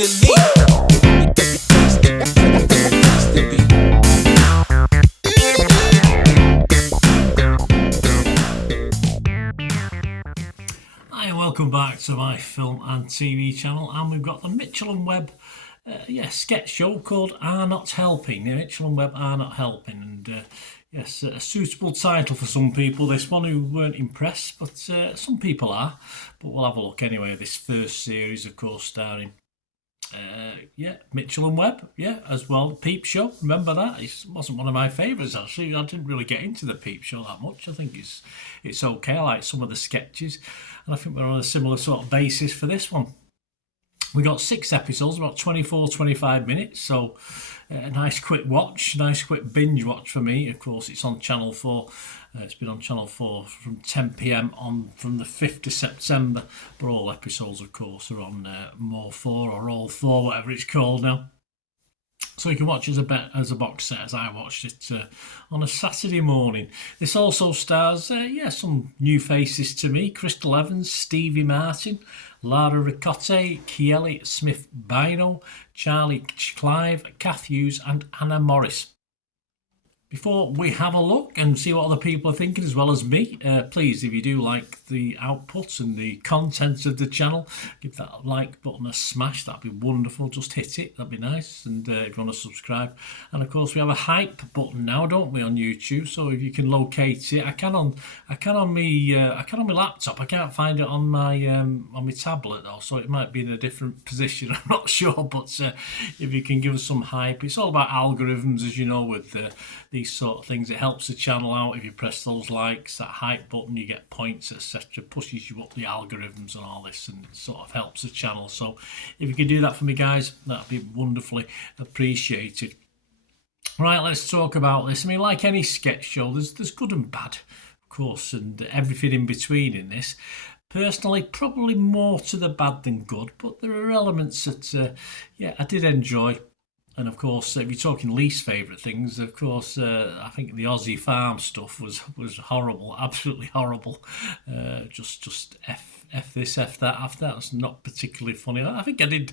Personally, Hi, welcome back to my film and TV channel, and we've got the Mitchell and Webb sketch show called Are Not Helping. Mitchell and Webb Are Not Helping, and yes, a suitable title for some people, this one, who weren't impressed, but some people are. But we'll have a look anyway. This first series, of course, starring Mitchell and Webb, as well. Peep Show, remember that? It wasn't one of my favourites, actually. I didn't really get into the Peep Show that much. I think it's okay. I like some of the sketches, and I think we're on a similar sort of basis for this one. We got 6 episodes, about 24-25 minutes, so a nice quick watch, nice quick binge watch for me. Of course, it's on Channel 4. It's been on Channel 4 from 10 p.m. on from the 5th of September, but all episodes, of course, are on More 4 or All 4, whatever it's called now. So you can watch as a box set, as I watched it on a Saturday morning. This also stars, some new faces to me. Crystal Evans, Stevie Martin, Lara Ricotte, Kieli Smith-Bino, Charlie Clive, Kath Hughes and Anna Morris. Before we have a look and see what other people are thinking as well as me, please, if you do like the output and the content of the channel, give that like button a smash. That'd be wonderful. Just hit it. That'd be nice. And if you want to subscribe. And of course, we have a hype button now, don't we, on YouTube? So if you can locate it, I can on my laptop. I can't find it on my tablet though, so it might be in a different position. I'm not sure, but if you can give us some hype, it's all about algorithms, as you know, with these sort of things. It helps the channel out if you press those likes, that hype button, you get points, etc. Pushes you up the algorithms and all this, and it sort of helps the channel. So if you could do that for me, guys, that'd be wonderfully appreciated. Right, let's talk about this. I mean, like any sketch show, there's good and bad, of course, and everything in between in this. Personally, probably more to the bad than good, but there are elements that I did enjoy. And of course, if you're talking least favourite things, of course, I think the Aussie farm stuff was horrible, absolutely horrible. Just F this, F that, after that. It's not particularly funny. I think I did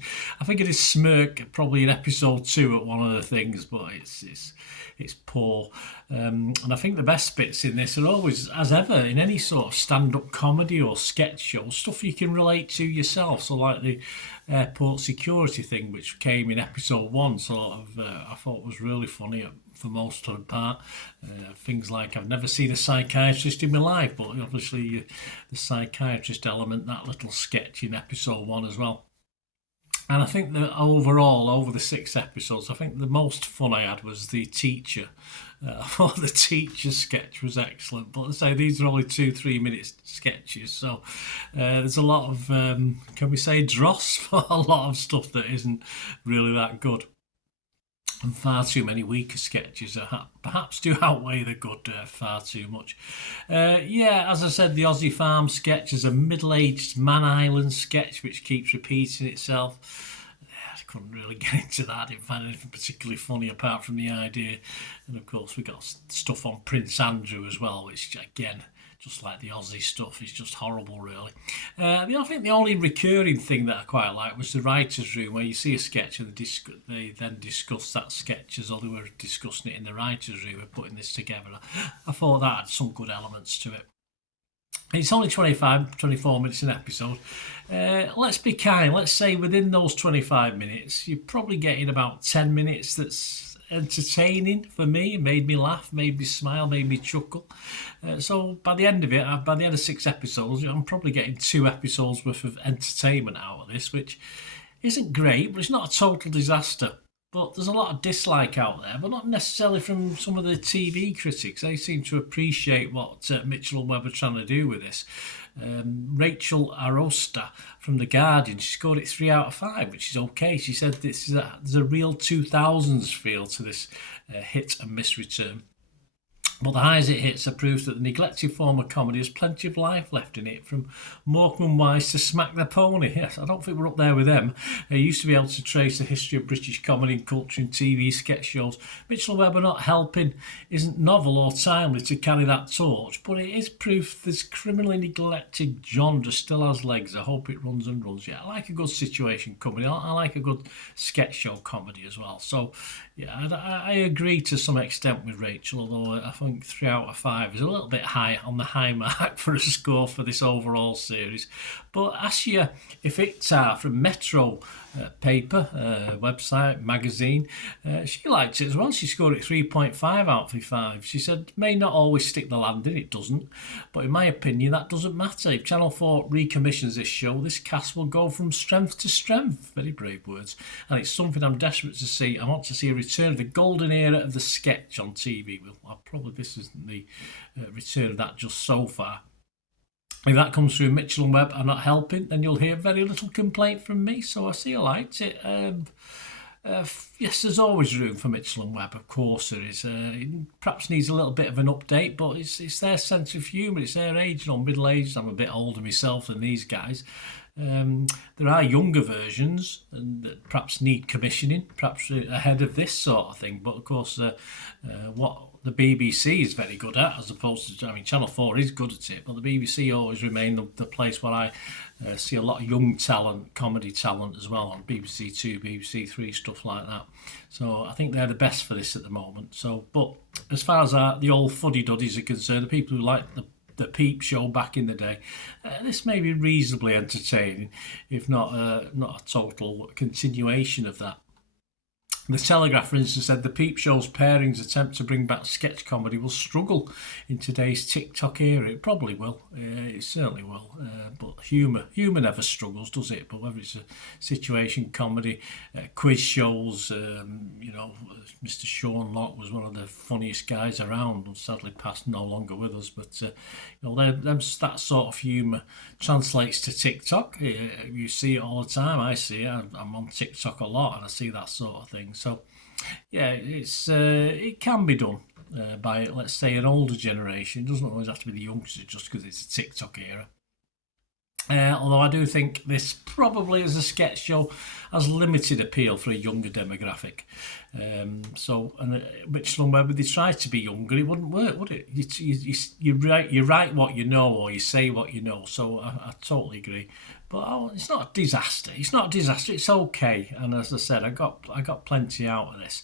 smirk probably in episode 2 at one of the things, but it's poor. And I think the best bits in this are always, as ever, in any sort of stand-up comedy or sketch show, stuff you can relate to yourself. So like the airport security thing, which came in episode 1, sort of, I thought was really funny for most of the part. Things like I've never seen a psychiatrist in my life, but obviously the psychiatrist element, that little sketch in episode 1 as well. And I think that overall, over the 6 episodes, I think the most fun I had was the teacher. I thought the teacher sketch was excellent. But as I say, these are only 2-3 minute sketches. So there's a lot of, can we say dross, for a lot of stuff that isn't really that good. And far too many weaker sketches that perhaps do outweigh the good far too much. As I said, the Aussie Farm sketch is a middle-aged Man Island sketch which keeps repeating itself. I couldn't really get into that. I didn't find anything particularly funny apart from the idea. And of course, we got stuff on Prince Andrew as well, which again, just like the Aussie stuff, is just horrible, really. I think the only recurring thing that I quite liked was the writer's room, where you see a sketch and they then discuss that sketch as though they were discussing it in the writer's room and putting this together. I thought that had some good elements to it. It's only 24 minutes an episode. Let's be kind. Let's say within those 25 minutes, you're probably getting about 10 minutes that's entertaining for me. It made me laugh, made me smile, made me chuckle. So by the end of it, by the end of 6 episodes, I'm probably getting 2 episodes worth of entertainment out of this, which isn't great, but it's not a total disaster. But there's a lot of dislike out there, but not necessarily from some of the TV critics. They seem to appreciate what Mitchell and Webb are trying to do with this. Rachel Arosta from The Guardian, she scored it 3 out of 5, which is okay. She said there's a real 2000s feel to this hit and miss return. But the highs it hits are proof that the neglected form of comedy has plenty of life left in it, from Morecambe Wise to Smack the Pony. Yes, I don't think we're up there with them. They used to be able to trace the history of British comedy and culture in TV sketch shows. Mitchell and Webb are not helping, isn't novel or timely to carry that torch, but it is proof this criminally neglected genre still has legs. I hope it runs and runs. Yeah, I like a good situation comedy. I like a good sketch show comedy as well. So, yeah, I agree to some extent with Rachel, although I think 3 out of 5 is a little bit high on the high mark for a score for this overall series. But Asya Ifiktar from Metro paper, website, magazine, she liked it as well. She scored it 3.5 out of 5. She said, may not always stick the landing, it doesn't, but in my opinion that doesn't matter. If Channel 4 recommissions this show, this cast will go from strength to strength. Very brave words. And it's something I'm desperate to see. I want to see a return of the golden era of the sketch on TV. Well, probably this isn't the return of that just so far. If that comes through Mitchell and Webb are not helping, then you'll hear very little complaint from me. So I see you liked it. Yes, there's always room for Mitchell and Webb, of course there is. It perhaps needs a little bit of an update, but it's their sense of humour, it's their age, middle-aged. I'm a bit older myself than these guys. There are younger versions that perhaps need commissioning, perhaps ahead of this sort of thing. But of course, what the BBC is very good at, as opposed to, Channel 4 is good at it, but the BBC always remain the place where I see a lot of young talent, comedy talent as well, on BBC 2, BBC 3, stuff like that. So I think they're the best for this at the moment. So, but as far as the old fuddy-duddies are concerned, the people who like the Peep Show back in the day, this may be reasonably entertaining, if not a total continuation of that. The Telegraph, for instance, said the Peep Show's pairings attempt to bring back sketch comedy will struggle in today's Tik Tok era. It probably will. It certainly will. But humour never struggles, does it? But whether it's a situation comedy, quiz shows, Mr. Sean Locke was one of the funniest guys around, and sadly passed, no longer with us. But that sort of humour translates to TikTok. You see it all the time. I see it. I'm on TikTok a lot, and I see that sort of thing. So, yeah, it can be done by, let's say, an older generation. It doesn't always have to be the youngsters just because it's a TikTok era. Although I do think this probably, as a sketch show, has limited appeal for a younger demographic. Mitchell and Webb, if they tried to be younger, it wouldn't work, would it? You write what you know, or you say what you know. So I totally agree. But it's not a disaster. It's okay. And as I said, I got plenty out of this.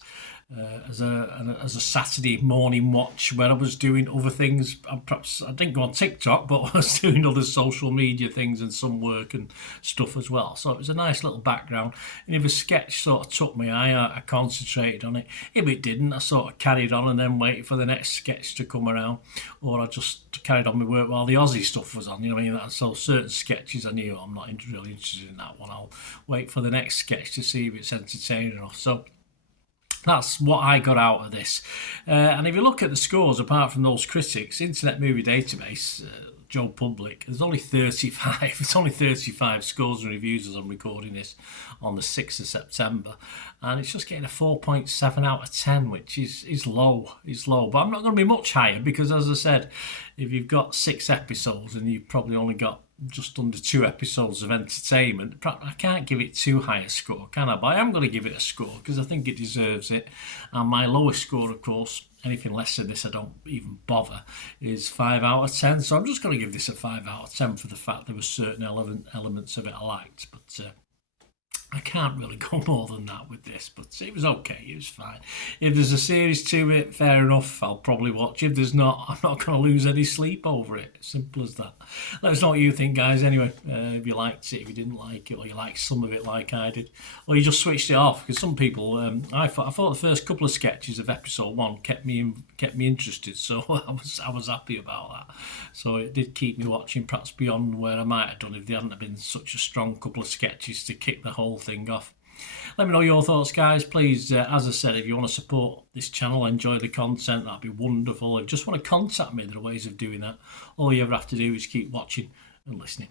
As a Saturday morning watch where I was doing other things. Perhaps I didn't go on TikTok, but I was doing other social media things and some work and stuff as well. So it was a nice little background. And if a sketch sort of took my eye, I concentrated on it. If it didn't, I sort of carried on and then waited for the next sketch to come around, or I just carried on my work while the Aussie stuff was on. You know what I mean? So certain sketches I knew I'm not really interested in that one. I'll wait for the next sketch to see if it's entertaining enough. So that's what I got out of this. And if you look at the scores, apart from those critics, Internet Movie Database, Joe Public, there's only 35. It's only 35 scores and reviews as I'm recording this on the 6th of September. And it's just getting a 4.7 out of 10, which is low. It's low. But I'm not going to be much higher because, as I said, if you've got 6 episodes and you've probably only got just under 2 episodes of entertainment, I can't give it too high a score, can I? But I am going to give it a score because I think it deserves it. And my lowest score, of course, anything less than this I don't even bother, is 5 out of 10. So I'm just going to give this a 5 out of 10 for the fact there were certain elements of it I liked. But I can't really go more than that with this, but it was okay, it was fine. If there's a series to it, fair enough, I'll probably watch. If there's not, I'm not going to lose any sleep over it. Simple as that. Let us know what you think, guys, anyway. If you liked it, if you didn't like it, or you liked some of it like I did, or you just switched it off, because some people, I thought the first couple of sketches of episode 1 kept me interested, so I was happy about that. So it did keep me watching, perhaps beyond where I might have done if there hadn't been such a strong couple of sketches to kick the whole thing off. Let me know your thoughts, guys. Please, as I said, if you want to support this channel, enjoy the content, that'd be wonderful. If you just want to contact me, there are ways of doing that. All you ever have to do is keep watching and listening.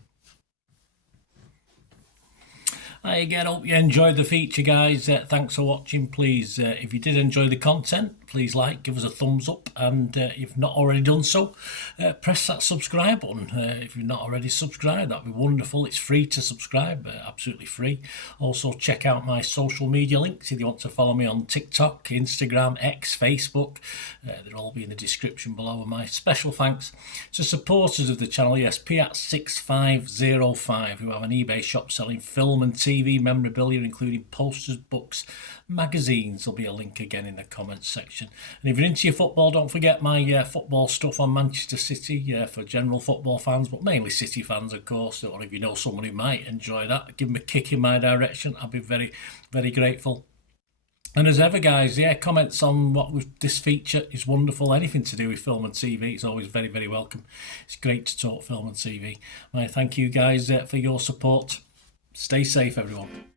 Again, hope you enjoyed the feature, guys. Thanks for watching. Please, if you did enjoy the content, please like, give us a thumbs up, and if you've not already done so, press that subscribe button. If you've not already subscribed, that'd be wonderful. It's free to subscribe, absolutely free. Also, check out my social media links if you want to follow me on TikTok, Instagram, X, Facebook. They'll all be in the description below. And my special thanks to supporters of the channel, yes, Piat6505, who have an eBay shop selling film and TV memorabilia, including posters, books, magazines. There'll be a link again in the comments section. And if you're into your football, don't forget my football stuff on Manchester City for general football fans, but mainly City fans, of course. Or if you know someone who might enjoy that, give them a kick in my direction. I'll be very, very grateful. And as ever, guys, comments on this feature is wonderful. Anything to do with film and TV is always very, very welcome. It's great to talk film and TV. I thank you guys for your support. Stay safe, everyone.